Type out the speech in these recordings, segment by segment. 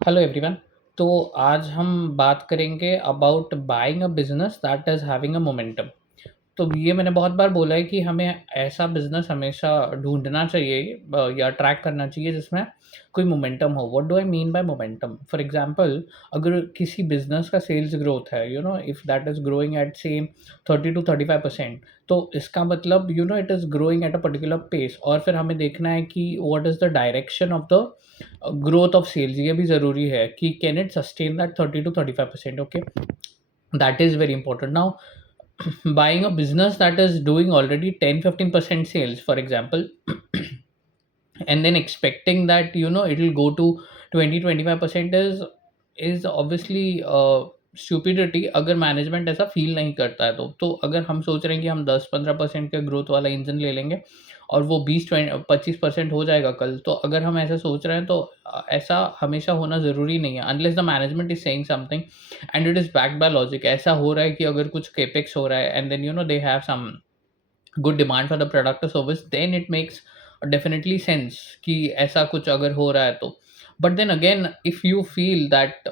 Hello everyone. तो आज हम बात करेंगे about buying a business that is having a momentum. तो ये मैंने बहुत बार बोला है कि हमें ऐसा बिजनेस हमेशा ढूंढना चाहिए या ट्रैक करना चाहिए जिसमें कोई मोमेंटम हो। What do I mean by momentum? For example, अगर किसी बिजनेस का सेल्स ग्रोथ है, if that is growing at same 30 to 35%, तो इसका मतलब it is growing at a particular pace. और फिर हमें देखना है कि what is the direction of the growth of sales. ये भी ज़रूरी है कि can it sustain that 30 to 35%। Okay, that is very important. Now, buying a business that is doing already 10-15% sales, for example, and then expecting that it will go to 20-25% is obviously stupidity अगर मैनेजमेंट ऐसा फील नहीं करता है। तो अगर हम सोच रहे हैं कि हम 10-15% के ग्रोथ वाला इंजन ले लेंगे और वो 20-25% हो जाएगा कल, तो अगर हम ऐसा सोच रहे हैं तो ऐसा हमेशा होना ज़रूरी नहीं है, unless the management is saying something and it is backed by logic. ऐसा हो रहा है कि अगर कुछ केपेक्स हो रहा है and then they have some good demand for the product और service, then it makes definitely sense कि ऐसा कुछ अगर हो रहा है तो। But then again, if you feel that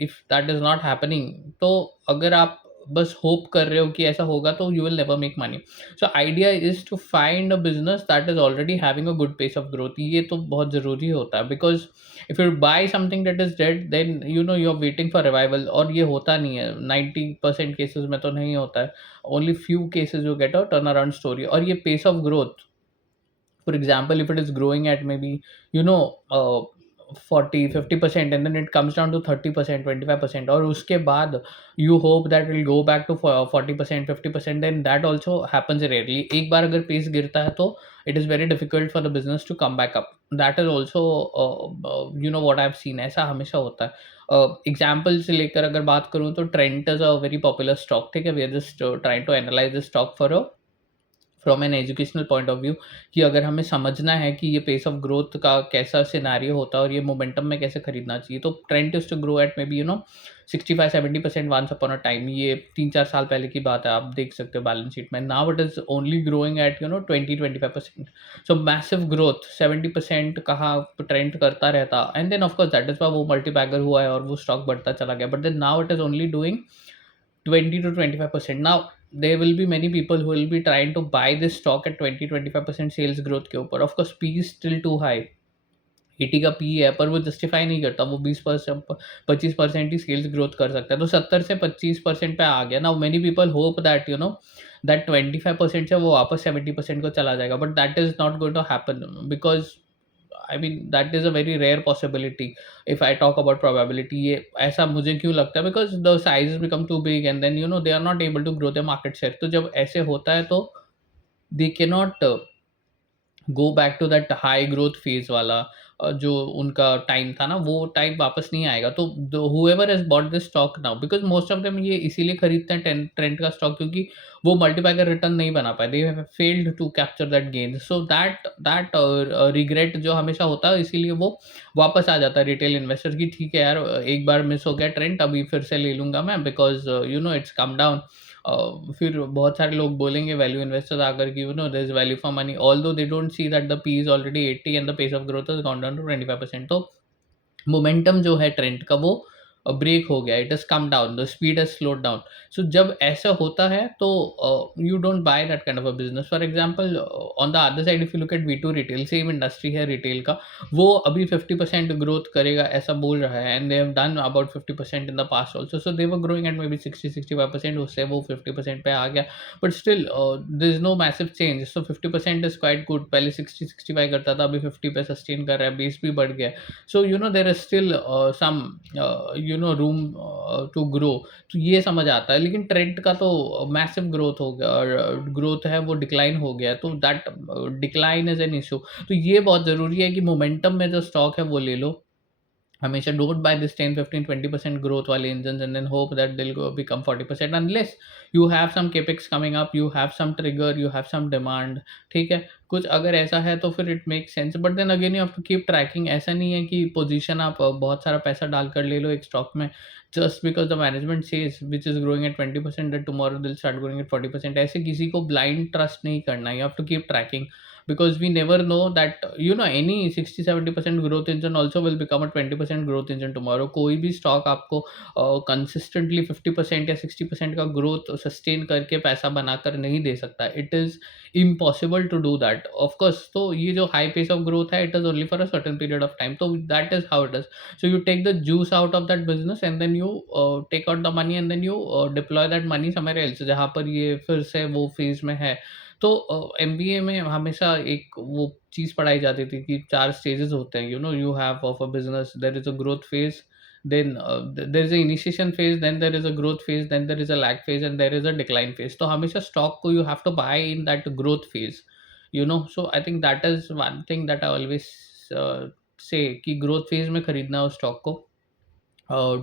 if that is not happening, तो अगर आप बस होप कर रहे हो कि ऐसा होगा, तो you will never make money. So idea is to find a business that is already having a good pace of growth. ये तो बहुत ज़रूरी होता है, because if you buy something that is dead, then you are waiting for revival, और ये होता नहीं है। 90% केसेस में तो नहीं होता है। only few cases you get a turnaround story। और ये pace of growth, for example, if it is growing at maybe you know uh, 40-50%, and then it comes down to 30%, 25%, और उसके बाद you hope that it will go back to 40%, 50%, then that also happens rarely। एक बार अगर पेस गिरता है तो it is very difficult for the business to come back up। that is also what I've seen, ऐसा हमेशा होता है। एग्जाम्पल से लेकर अगर बात करूँ तो Trent is a very popular stock. ठीक है, we are just trying to analyse the stock for a from an educational point of view, कि अगर हमें समझना है कि ये पेस ऑफ ग्रोथ का कैसा सिनारियो होता है और ये मोमेंटम में कैसे खरीदना चाहिए, तो Trent is to grow at maybe 65-70% once upon a time. ये 3-4 साल पहले की बात है, आप देख सकते हो बैलेंस शीट में। Now it is only growing at 20-25%। So massive growth, 70% कहाँ ट्रेंड करता रहता, and then of course that is why वो मल्टीपैगर हुआ है और वो स्टॉक बढ़ता चला गया। But then now it is only doing 20 to 25%। Now there will be many people who will be trying to buy this stock at 20-25% sales growth के ऊपर। Of course P is still too high, 80 का पी है, पर वो जस्टिफाई नहीं करता। वो 20% 25% ही sales growth कर सकता है, तो 70 से 25% पे आ गया ना। Many people hope that that 25% से वो वापस 70% को चला जाएगा, but that is not going to happen, because I mean that is a very rare possibility. If I talk about probability, ये ऐसा मुझे क्यों लगता है, because the size become too big and then they are not able to grow the market share. तो जब ऐसे होता है तो दे के not go back to that high growth phase वाला जो उनका टाइम था ना, वो टाइम वापस नहीं आएगा। तो whoever has bought this stock now, because most of them ये इसीलिए खरीदते हैं ट्रेंड का स्टॉक, क्योंकि वो मल्टीपाई का रिटर्न नहीं बना पाए, they have failed to capture that gain. So that regret जो हमेशा होता है, इसीलिए वो वापस आ जाता है रिटेल इन्वेस्टर की। ठीक है यार, एक बार मिस हो गया ट्रेंड, अभी फिर से ले लूंगा मैं, बिकॉज इट्स कम डाउन। फिर बहुत सारे लोग बोलेंगे वैल्यू इन्वेस्टर्स आकर कि there is value for money, although they don't see that the P is already 80 and the pace of growth is gone down to 25%। तो मोमेंटम जो है ट्रेंड का, वो ब्रेक हो गया, it has come down, the speed has slowed down. So जब ऐसा होता है तो you don't buy that kind of a business. For example, on the other side, if you look at V2 retail, same industry है retail का, वो अभी 50% ग्रोथ करेगा ऐसा बोल रहा है, and they have done about 50% in the past also. So they were growing at maybe 60-65%, उससे वो 50% पे आ गया। But still there is no massive change. So 50% is quite good. पहले 60-65 करता था, अभी 50 पे सस्टेन कर रहा है, बेस भी बढ़ गया। सो there is still some room to grow। तो ये समझ आता है। लेकिन ट्रेंड का तो मैसिव ग्रोथ हो गया, और ग्रोथ है वो डिक्लाइन हो गया, तो that decline is an issue. तो ये बहुत ज़रूरी है कि मोमेंटम में जो स्टॉक है वो ले लो हमेशा। डोंट बाय दिस 10-15-20% ग्रोथ वाले engine and then hope that will go become 40%, unless you have some capex coming up, you have some trigger, you have some demand. ठीक है, कुछ अगर ऐसा है तो फिर it make sense. But then again you have to keep tracking. ऐसा नहीं है कि पोजीशन आप बहुत सारा पैसा डालकर ले लो एक स्टॉक में, just because the management says which is growing at 20% that tomorrow will start growing at 40%। ऐसे किसी को ब्लाइंड ट्रस्ट नहीं करना है, you have to keep tracking. because we never know that any 60-70% growth engine also will become a 20% growth engine tomorrow. कोई भी स्टॉक आपको कंसिस्टेंटली 50% या 60% का ग्रोथ सस्टेन करके पैसा बनाकर नहीं दे सकता. It is impossible to do that of course. तो ये जो हाई पेस ऑफ ग्रोथ है, it is only for a certain period of time. तो that is how it is. So you take the juice out of that business and then you take out the money and then you deploy that money somewhere else, जहाँ पर ये फिर से वो फेज में है. तो एमबीए में हमेशा एक वो चीज़ पढ़ाई जाती थी कि चार स्टेजेस होते हैं. You have of a business, there is a growth phase, then there is a initiation phase, then there is a growth phase, then there is a lag phase, and there is a decline phase. तो हमेशा स्टॉक को you have to buy in that growth phase. So I think that is one thing that I always say कि growth phase में खरीदना है उस स्टॉक को.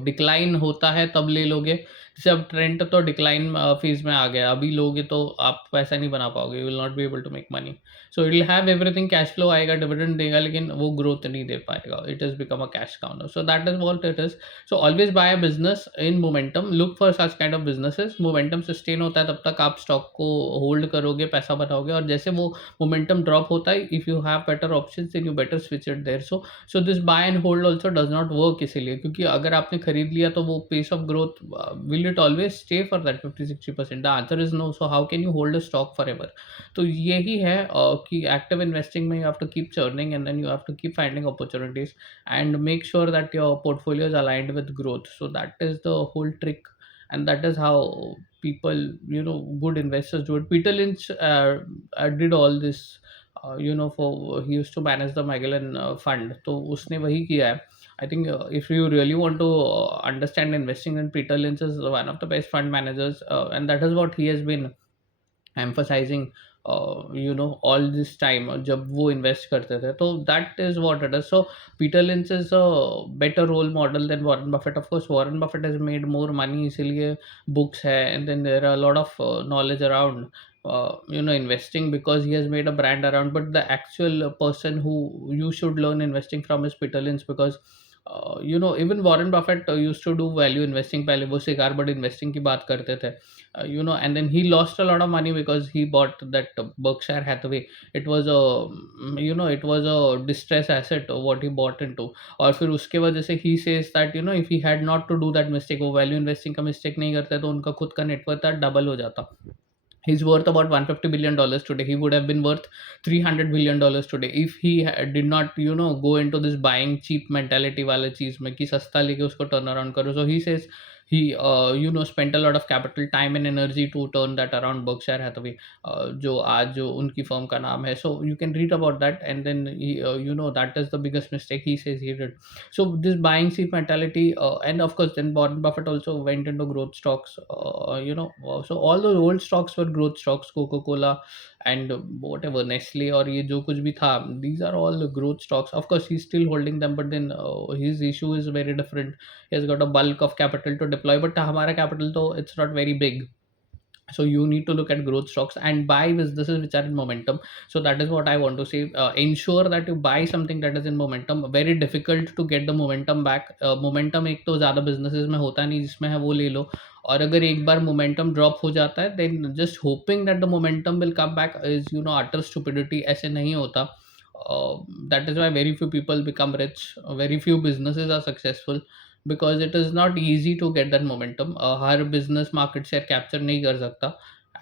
डिक्लाइन होता है तब ले लोगे. जैसे अब ट्रेंड तो डिक्लाइन फेज में आ गया, अभी लोगे तो आप पैसा नहीं बना पाओगे, you will not be able to make money. So it will have everything, cash flow आएगा, डिविडेंड देगा, लेकिन वो ग्रोथ नहीं दे पाएगा. It is become a cash counter. So that is what it is. So always buy a business in momentum, look for such kind of businesses. Momentum sustain होता है तब तक आप स्टॉक को होल्ड करोगे, पैसा बनाओगे, और जैसे वो मोमेंटम ड्रॉप होता है, if you have better option then you better switch it there. So this buy and hold also does not work. इसीलिए क्योंकि अगर आपने खरीद लिया तो वो pace of growth will it always stay for that 50-60%? The answer is no. So how can you hold a stock forever? तो यही है कि एक्टिव इन्वेस्टिंग में you have to keep churning and then you have to keep finding opportunities and make sure that your portfolio is aligned with growth. So that is the whole trick, and that is how people, good investors do it. Peter Lynch did all this, for he used to manage the Magellan fund, तो उसने वही किया है. I think if you really want to understand investing, then Peter Lynch is one of the best fund managers, and that is what he has been emphasizing all this time जब वो इन्वेस्ट करते थे. तो that is what it is. So Peter Lynch is a better role model than Warren Buffett. Of course Warren Buffett has made more money, इसीलिए books है, and then there are lot of knowledge around investing because he has made a brand around. But the actual person who you should learn investing from is Peter Lynch, because even Warren Buffett used to do value investing. पहले वो सिगार बड इन्वेस्टिंग की बात करते थे, and then he lost a lot of money because he bought that Berkshire Hathaway. It was a it was a distress asset what he bought into. और फिर उसके वजह से he says that if he had not to do that mistake, वो value investing का mistake नहीं करते तो उनका खुद का नेटवर्थ डबल हो जाता. He's worth about $150 billion today. He would have been worth $300 billion today if he did not go into this buying cheap mentality वाले चीज में कि सस्ता लेके उसको turn around करो. So he says he spent a lot of capital, time and energy to turn that around. Berkshire Hathaway, जो आज जो उनकी firm का नाम है. So you can read about that, and then that is the biggest mistake he says he did. So this buying cheap mentality, and of course then Warren Buffett also went into growth stocks. So all the old stocks were growth stocks, Coca Cola and whatever Nestle और ये जो कुछ भी था, these are all growth stocks. Of course he's still holding them, but then his issue is very different. He has got a bulk of capital to deploy, but हमारा capital तो it's not very big. So you need to look at growth stocks and buy businesses which are in momentum. So that is what I want to say. Ensure that you buy something that is in momentum. Very difficult to get the momentum back. Momentum एक तो ज़्यादा businesses में होता नहीं, जिसमें है वो ले लो. और अगर एक बार momentum drop हो जाता है, then just hoping that the momentum will come back is utter stupidity. ऐसे नहीं होता. That is why very few people become rich. Very few businesses are successful because it is not easy to get that momentum. Her business market share capture नहीं कर सकता,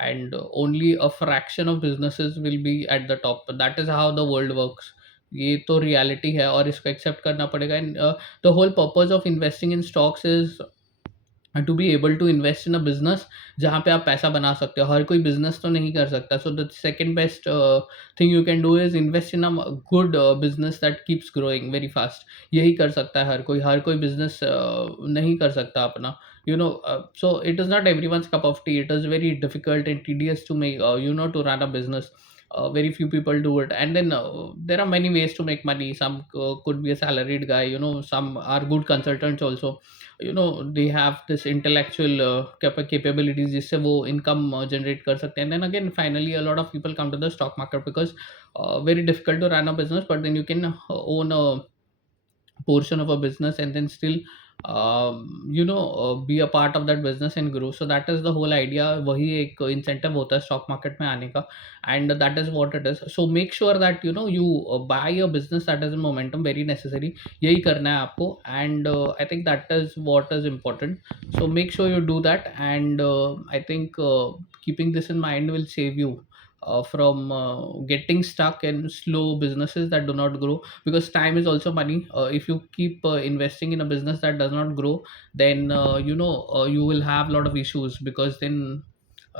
and only a fraction of businesses will be at the top. That is how the world works. ये तो reality है और इसको accept करना पड़ेगा. And the whole purpose of investing in stocks is to be able to invest in a business जहाँ पे आप पैसा बना सकते हो. हर कोई बिजनेस तो नहीं कर सकता. So the second best thing you can do is invest in a good business that keeps growing very fast. यही कर सकता है हर कोई बिजनेस नहीं कर सकता अपना. So it is not everyone's cup of tea. It is very difficult and tedious to make to run a business. Very few people do it, and then there are many ways to make money. Some could be a salaried guy. Some are good consultants also. They have this intellectual capabilities जिससे वो income generate कर सकते हैं. And then again finally a lot of people come to the stock market because very difficult to run a business, but then you can own a portion of a business and then still be a part of that business and grow. So that is the whole idea, वही एक incentive होता है stock market में आने का, and that is what it is. So make sure that you buy a business that is in momentum, very necessary. यही करना है आपको, and I think that is what is important. So make sure you do that, and I think keeping this in mind will save you from getting stuck in slow businesses that do not grow, because time is also money. If you keep investing in a business that does not grow, then you will have a lot of issues, because then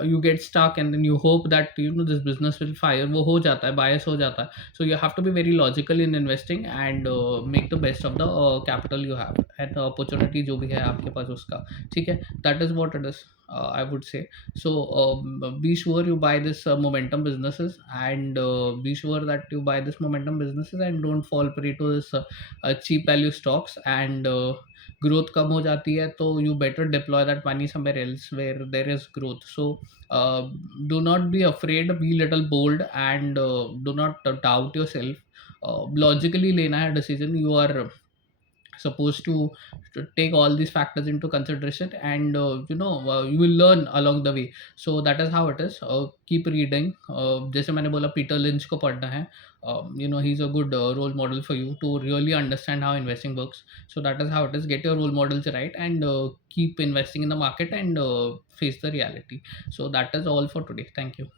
you get stuck, and then you hope that this business will fire, वो हो जाता है, bias हो जाता है. So you have to be very logical in investing, and make the best of the capital you have, and opportunity जो भी है आपके पास उसका. ठीक है, that is what it is, I would say. So be sure you buy this momentum businesses, and be sure that you buy this momentum businesses, and don't fall prey to this cheap value stocks, and growth कम हो जाती है, तो you better deploy that money somewhere else where there is growth. So uh, do not be afraid, be little bold, and do not doubt yourself. Logically लेना है decision. You are supposed to take all these factors into consideration, and you will learn along the way. So that is how it is. Keep reading. जैसे मैंने बोला, Peter lynch को पढ़ना है. He's a good role model for you to really understand how investing works. So that is how it is. Get your role models right, and keep investing in the market, and face the reality. So that is all for today. Thank you.